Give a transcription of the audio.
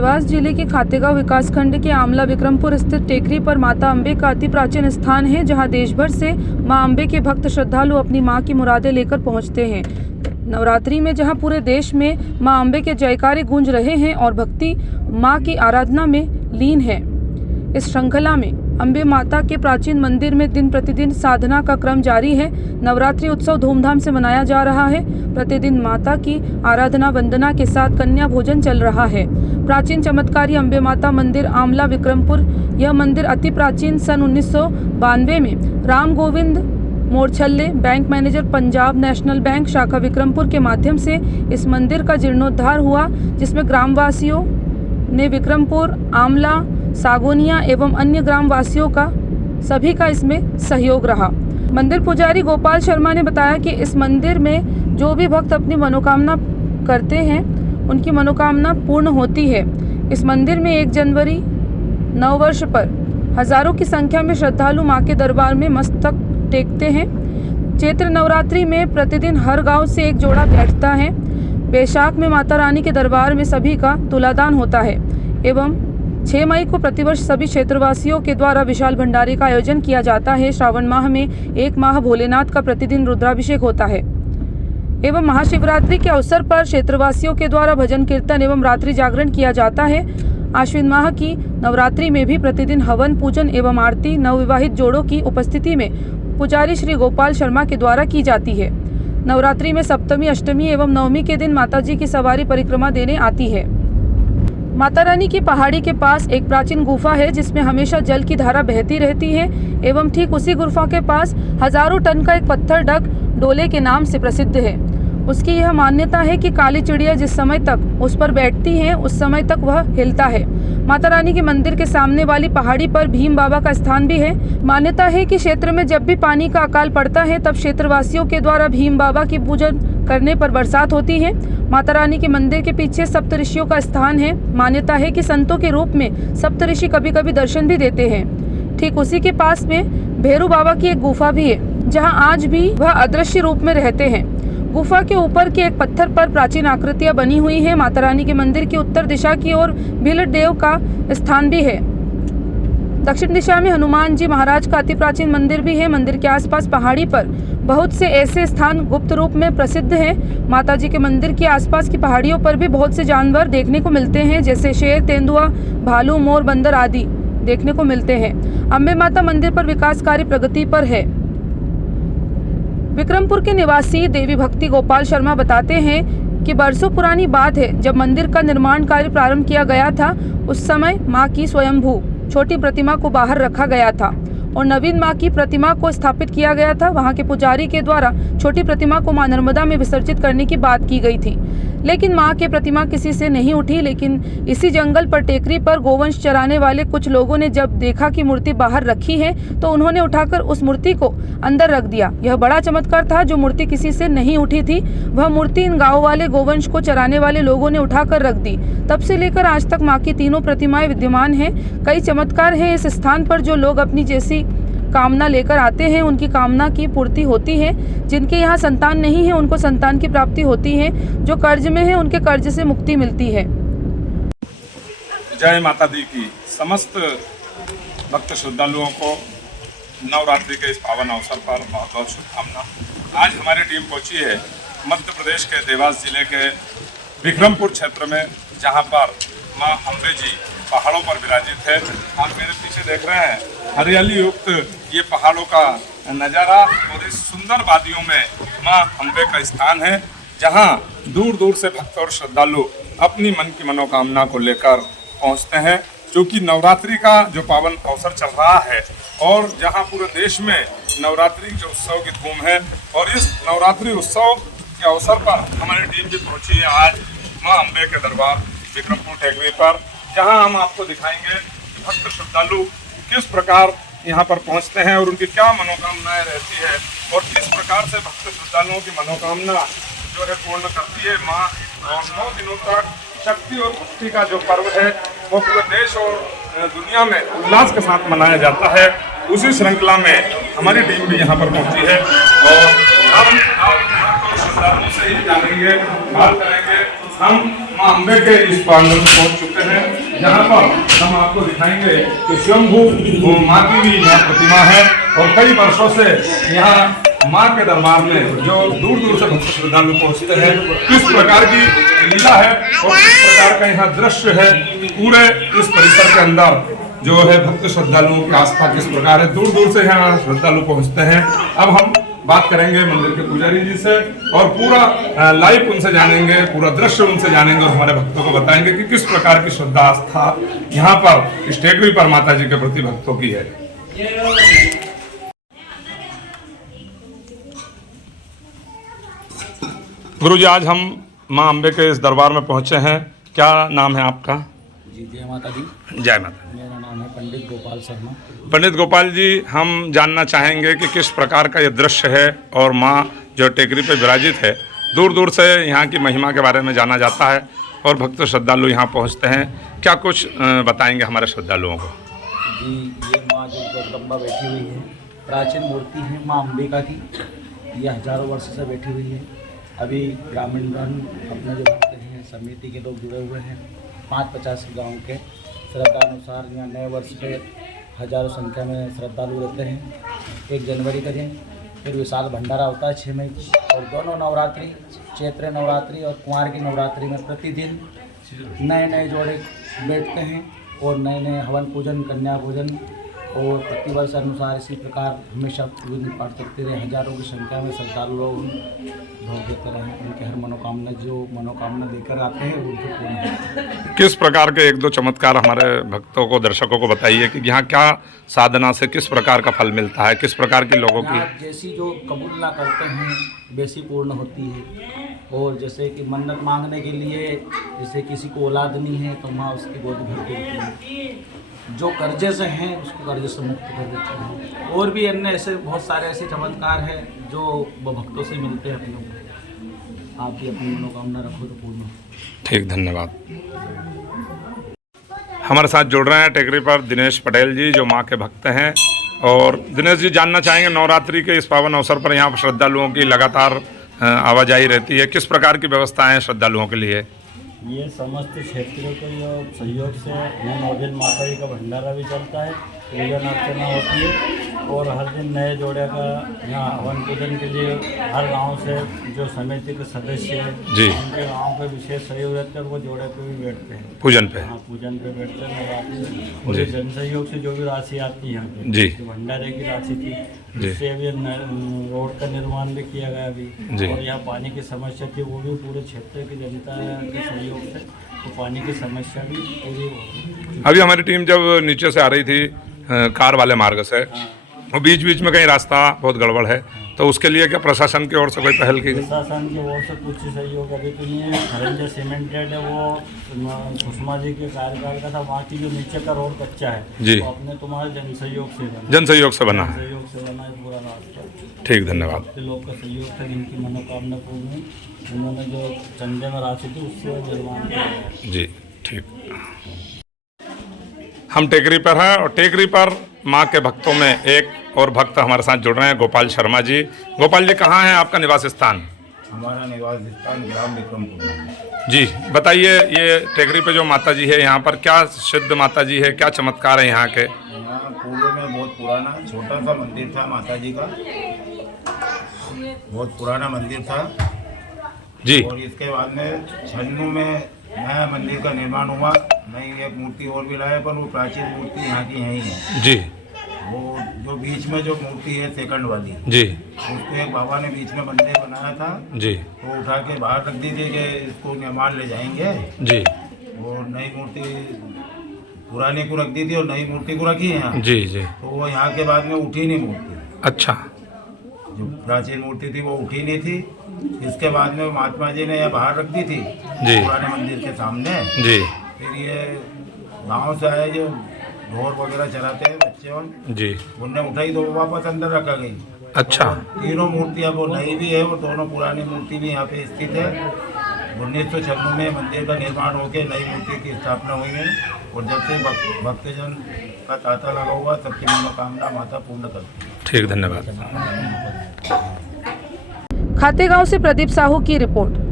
देवास जिले के खातेगांव विकासखंड के आमला विक्रमपुर स्थित टेकरी पर माता अम्बे का अति प्राचीन स्थान है, जहां देश भर से मां अम्बे के भक्त श्रद्धालु अपनी मां की मुरादें लेकर पहुंचते हैं। नवरात्रि में जहां पूरे देश में मां अम्बे के जयकारे गूंज रहे हैं और भक्ति मां की आराधना में लीन है। इस श्रृंखला में अम्बे माता के प्राचीन मंदिर में दिन प्रतिदिन साधना का क्रम जारी है। नवरात्रि उत्सव धूमधाम से मनाया जा रहा है। प्रतिदिन माता की आराधना वंदना के साथ कन्या भोजन चल रहा है। प्राचीन चमत्कारी अम्बे माता मंदिर आमला विक्रमपुर, यह मंदिर अति प्राचीन सन 1992 में Ram Govind Morchhalle, bank manager Punjab National Bank शाखा विक्रमपुर के माध्यम से इस मंदिर का जीर्णोद्धार हुआ, जिसमें ग्रामवासियों ने विक्रमपुर, आमला, सागोनिया एवं अन्य ग्रामवासियों का सभी का इसमें सहयोग रहा। मंदिर पुजारी गोपाल शर्मा ने बताया कि इस मंदिर में जो भी भक्त अपनी मनोकामना करते हैं उनकी मनोकामना पूर्ण होती है। इस मंदिर में 1 जनवरी नववर्ष पर हजारों की संख्या में श्रद्धालु मां के दरबार में मस्तक टेकते हैं। चैत्र नवरात्रि में प्रतिदिन हर गांव से एक जोड़ा बैठता है। बैशाख में माता रानी के दरबार में सभी का तुलादान होता है एवं 6 मई को प्रतिवर्ष सभी क्षेत्रवासियों के द्वारा विशाल भंडारे का आयोजन किया जाता है। श्रावण माह में 1 माह भोलेनाथ का प्रतिदिन रुद्राभिषेक होता है एवं महाशिवरात्रि के अवसर पर क्षेत्रवासियों के द्वारा भजन कीर्तन एवं रात्रि जागरण किया जाता है। आश्विन माह की नवरात्रि में भी प्रतिदिन हवन पूजन एवं आरती नवविवाहित जोड़ों की उपस्थिति में पुजारी श्री गोपाल शर्मा के द्वारा की जाती है। नवरात्रि में सप्तमी, अष्टमी एवं नवमी के दिन माताजी की सवारी परिक्रमा देने आती है। माता रानी की पहाड़ी के पास एक प्राचीन गुफा है, जिसमें हमेशा जल की धारा बहती रहती है एवं ठीक उसी गुफा के पास हजारों टन का एक पत्थर डग डोले के नाम से प्रसिद्ध है। उसकी यह मान्यता है कि काली चिड़िया जिस समय तक उस पर बैठती है उस समय तक वह हिलता है। माता रानी के मंदिर के सामने वाली पहाड़ी पर भीम बाबा का स्थान भी है। मान्यता है कि क्षेत्र में जब भी पानी का अकाल पड़ता है तब क्षेत्रवासियों के द्वारा भीम बाबा की पूजन करने पर बरसात होती है। माता रानी के मंदिर के पीछे सप्तऋषियों का स्थान है। मान्यता है कि संतों के रूप में सप्तऋषि कभी कभी दर्शन भी देते हैं। ठीक उसी के पास में भैरू बाबा की एक गुफा भी है, जहां आज भी वह अदृश्य रूप में रहते हैं। गुफा के ऊपर के एक पत्थर पर प्राचीन आकृतियां बनी हुई हैं। माता रानी के मंदिर की उत्तर दिशा की ओर भीलट देव का स्थान भी है। दक्षिण दिशा में हनुमान जी महाराज का अति प्राचीन मंदिर भी है। मंदिर के आसपास पहाड़ी पर बहुत से ऐसे स्थान गुप्त रूप में प्रसिद्ध हैं। माता जी के मंदिर के आसपास की पहाड़ियों पर भी बहुत से जानवर देखने को मिलते हैं, जैसे शेर, तेंदुआ, भालू, मोर, बंदर आदि देखने को मिलते हैं। अम्बे माता मंदिर पर विकास कार्य प्रगति पर है। विक्रमपुर के निवासी देवी भक्ति गोपाल शर्मा बताते हैं कि बरसों पुरानी बात है, जब मंदिर का निर्माण कार्य प्रारंभ किया गया था उस समय मां की स्वयंभू छोटी प्रतिमा को बाहर रखा गया था और नवीन मां की प्रतिमा को स्थापित किया गया था। वहां के पुजारी के द्वारा छोटी प्रतिमा को मां नर्मदा में विसर्जित करने की बात की गई थी, लेकिन मां की प्रतिमा किसी से नहीं उठी। लेकिन इसी जंगल पर टेकरी पर गोवंश चराने वाले कुछ लोगों ने जब देखा कि मूर्ति बाहर रखी है तो उन्होंने उठाकर उस मूर्ति को अंदर रख दिया। यह बड़ा चमत्कार था। जो मूर्ति किसी से नहीं उठी थी वह मूर्ति इन गाँव वाले गोवंश को चराने वाले लोगों ने उठाकर रख दी। तब से लेकर आज तक मां की तीनों प्रतिमाएं विद्यमान हैं। कई चमत्कार हैं इस स्थान पर। जो लोग अपनी जैसी कामना लेकर आते हैं उनकी कामना की पूर्ति होती है। जिनके यहाँ संतान नहीं है उनको संतान की प्राप्ति होती है। जो कर्ज में है उनके कर्ज से मुक्ति मिलती है। जय माता दी की। समस्त भक्त श्रद्धालुओं को नवरात्रि के इस पावन अवसर पर बहुत बहुत शुभकामना। आज हमारी टीम पहुंची है मध्य प्रदेश के देवास जिले के विक्रमपुर क्षेत्र में, जहां पर मां अम्बे जी पहाड़ों पर विराजित है। आप मेरे पीछे देख रहे हैं हरियाली युक्त ये पहाड़ों का नज़ारा और इस सुंदर वादियों में मां अम्बे का स्थान है, जहां दूर दूर से भक्त और श्रद्धालु अपनी मन की मनोकामना को लेकर पहुंचते हैं। क्योंकि नवरात्रि का जो पावन अवसर चल रहा है और जहां पूरे देश में नवरात्रि के उत्सव की धूम है, और इस नवरात्रि उत्सव के अवसर पर हमारी टीम भी पहुंची है आज मां अम्बे के दरबार विक्रमपुर टेकरी पर, जहां हम आपको दिखाएंगे कि भक्त श्रद्धालु किस प्रकार यहाँ पर पहुँचते हैं और उनकी क्या मनोकामनाएं रहती है और किस प्रकार से भक्त श्रद्धालुओं की मनोकामना जो है पूर्ण करती है माँ। और 9 दिनों तक शक्ति और भक्ति का जो पर्व है वो पूरे देश और दुनिया में उल्लास के साथ मनाया जाता है। उसी श्रृंखला में हमारी टीम भी यहाँ पर पहुँची है और हम श्रद्धालुओं से ही जानेंगे, बात करेंगे। हम मां अम्बे के इस पांडव में पहुँच चुके हैं यहाँ पर हम आपको दिखाएंगे कि स्वयंभू माँ की भी यहाँ प्रतिमा है और कई वर्षों से यहाँ माँ के दरबार में जो दूर दूर से भक्त श्रद्धालु पहुँचते हैं, किस प्रकार की लीला है और किस प्रकार का यहाँ दृश्य है। पूरे इस परिसर के अंदर जो है भक्त श्रद्धालुओं की आस्था किस प्रकार है, दूर दूर से यहाँ श्रद्धालु पहुँचते हैं। अब हम बात करेंगे मंदिर के पुजारी जी से और पूरा लाइव उनसे जानेंगे, पूरा दृश्य उनसे जानेंगे और हमारे भक्तों को बताएंगे कि किस प्रकार की श्रद्धा आस्था यहाँ पर इस टेकरी पर माता जी के प्रति भक्तों की है। गुरु जी, आज हम माँ अम्बे के इस दरबार में पहुंचे हैं। क्या नाम है आपका? जी जय माता दी। जय माता। मेरा नाम है पंडित गोपाल शर्मा। पंडित गोपाल जी, हम जानना चाहेंगे कि किस प्रकार का ये दृश्य है और माँ जो टेकरी पे विराजित है, दूर दूर से यहाँ की महिमा के बारे में जाना जाता है और भक्त श्रद्धालु यहाँ पहुँचते हैं। क्या कुछ बताएंगे हमारे श्रद्धालुओं को? जी, ये माँ जो जगदम्बा बैठी हुई है, प्राचीन मूर्ति है माँ अम्बिका की। ये हजारों वर्ष से बैठी हुई है। अभी ग्रामीणगण अपने जो भक्त हैं, समिति के लोग जुड़े हुए हैं, 5-50 गाँव के श्रद्धानुसार यहाँ नए वर्ष पे हजारों संख्या में श्रद्धालु रहते हैं। 1 जनवरी का दिन फिर विशाल भंडारा होता है 6 मई को, और दोनों नवरात्रि, चैत्र नवरात्रि और कुंवार की नवरात्रि में प्रतिदिन नए नए जोड़े बैठते हैं और नए नए हवन पूजन, कन्या भोजन और प्रतिवर्ष अनुसार इसी प्रकार हमेशा पूजन पाठ करते रहे। हजारों की संख्या में श्रद्धालु लोग भोग देते रहे। उनके हर मनोकामना, जो मनोकामना लेकर आते हैं वो उनको पूर्ण होती है। किस प्रकार के 1-2 चमत्कार हमारे भक्तों को, दर्शकों को बताइए कि यहाँ क्या साधना से किस प्रकार का फल मिलता है, किस प्रकार की लोगों की जैसी जो कबूल ना करते हैं वैसी पूर्ण होती है। और जैसे कि मन्नत मांगने के लिए, जैसे किसी को औलाद नहीं है तो माँ उसकी गोद भर के देती है। जो कर्जे से हैं उसको कर्जे से मुक्त कर देते हैं। और भी अन्य ऐसे बहुत सारे ऐसे चमत्कार हैं जो भक्तों से मिलते हैं अपनों को। आप भी अपनी मनोकामना रखो तो पूर्ण हो। ठीक, धन्यवाद। हमारे साथ जुड़ रहे हैं टेकरी पर दिनेश पटेल जी, जो माँ के भक्त हैं। और दिनेश जी, जानना चाहेंगे नवरात्रि के इस पावन अवसर पर यहाँ श्रद्धालुओं की लगातार आवाजाही रहती है, किस प्रकार की व्यवस्थाएं हैं श्रद्धालुओं के लिए? ये समस्त क्षेत्रों के सहयोग से यहाँ 9 दिन माता जी का भंडारा भी चलता है, पूजन अर्चना होती है और हर दिन नए जोड़े का यहाँ हवन पूजन के लिए हर गांव से जो समिति के सदस्य हैं जी, उनके गांव पे विशेष सहयोग रहते हैं और वो जोड़े पे भी बैठते हैं पूजन पे। हाँ, पूजन पे बैठते हैं नवरात्रि। और जन सहयोग से जो भी राशि आती है यहाँ पे, जी, जो भंडारे की राशि थी, जिससे अभी रोड का निर्माण भी किया गया अभी। और यहाँ पानी की समस्या थी, वो भी पूरे क्षेत्र की जनता के सहयोग से तो पानी की समस्या भी पूरी हो गई। अभी हमारी टीम जब नीचे से आ रही थी कार वाले मार्ग से, और बीच बीच में कहीं रास्ता बहुत गड़बड़ है, तो उसके लिए क्या प्रशासन की ओर से कोई पहल की? प्रशासन की ओर से कुछ सहयोग अभी तो नहीं है। खरंजा सीमेंटेड है, वो सुषमा जी के कार्यकाल का था। वहाँ की जो नीचे का रोड कच्चा है जी, तो अपने तुम्हारे जन सहयोग से बना, जन सहयोग से बना है। सहयोग से बना है पूरा रास्ता। ठीक, धन्यवाद। लोग का सहयोग था, जिनकी मनोकामना पूर्ण हुई, उन्होंने जो चंदे में राशि थी उससे निर्माण किया। जी, ठीक। हम टेकरी पर हैं और टेकरी पर माँ के भक्तों में एक और भक्त हमारे साथ जुड़ रहे हैं, गोपाल शर्मा जी। गोपाल जी, कहाँ है आपका निवास स्थान? हमारा निवास स्थान ग्राम विक्रमपुर। जी, बताइए, ये टेकरी पे जो माता जी है, यहाँ पर क्या सिद्ध माता जी है, क्या चमत्कार है यहाँ के? यहाँ पूर्व में बहुत पुराना छोटा सा मंदिर था माता जी का, बहुत पुराना मंदिर था जी। और इसके बाद में 96 में नया मंदिर का निर्माण हुआ। नई एक मूर्ति और भी लाए, पर वो प्राचीन मूर्ति यहाँ की है ही है जी। वो जो बीच में जो मूर्ति है सेकंड वाली जी, उसको एक बाबा ने बीच में मंदिर बनाया था जी, वो उठा के बाहर रख दी थी कि इसको निर्माण ले जाएंगे। जी, और नई मूर्ति पुरानी को रख दी थी और नई मूर्ति को रखी है यहाँ। जी, जी। तो वो यहाँ के बाद में उठी नहीं मूर्ति, अच्छा, जो प्राचीन मूर्ति थी वो उठी नहीं थी। इसके बाद में महात्मा जी ने यहाँ बाहर रख दी थी जी, पुराने मंदिर के सामने जी, फिर ये गांव से आए जो ढोर वगैरह चलाते हैं बच्चे और जी, उनने उठाई तो वो वापस अंदर रखा गई। अच्छा, तीनों मूर्तियाँ वो नई भी है और दोनों पुरानी मूर्ति भी यहाँ पे स्थित है। 1996 में मंदिर का निर्माण होकर नई मूर्ति की स्थापना हुई है और जब से भक्तजन का तांता लगा हुआ सबकी मनोकामना माता पूर्ण करती है। ठीक, धन्यवाद। खातेगांव से प्रदीप साहू की रिपोर्ट।